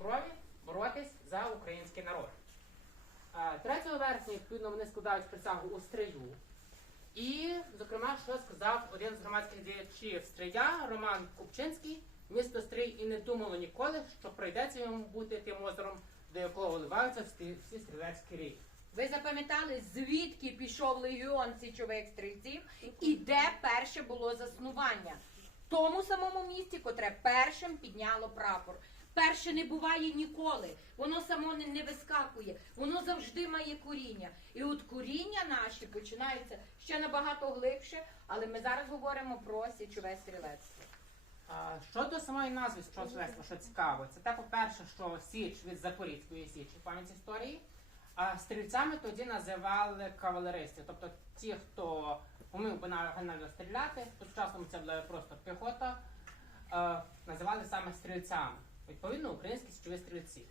крові боротись за український народ. Е, 3 вересня, відповідно, вони складають присягу у стрию. І, зокрема, що сказав один з громадських діячів Стрия, Роман Купчинський, місто Стрий і не думало ніколи, що прийдеться йому бути тим озером, до якого вливаються всі стрілецькі ріки. Ви запам'ятали, звідки пішов легіон січових стрільців і де перше було заснування? В тому самому місті, котре першим підняло прапор. Перше не буває ніколи. Воно само не, не вискакує, воно завжди має коріння. І от коріння наші починаються ще набагато глибше, але ми зараз говоримо про січове стрілецтво. А, Щодо самої назви що стрілецтва, що цікаво, це те, по-перше, що Січ від Запорізької Січі в пам'ять історії. А стрільцями тоді називали кавалеристів, тобто ті, хто вмів банально стріляти, по-сучасному це була просто піхота, е, називали саме стрільцями. Відповідно, українські січові стрільці.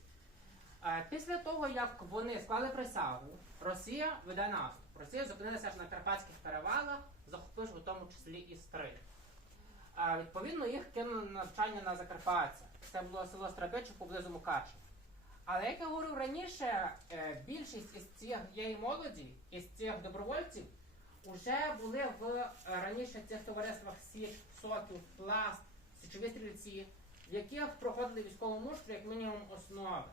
Е, Після того, як вони склали присягу, Росія веде наступ. Росія зупинилася аж на Карпатських перевалах, захопивши в тому числі і Стрий. Відповідно, їх кинули на навчання на Закарпаття. Це було село Страбичі поблизу Мукачева. Але як я говорив раніше, е, більшість із цієї молоді, із цих добровольців, вже були в е, раніше цих товариствах Січ, Сокіл, Пласт, Січові стрільці, яких проходили військову муштру як мінімум основи.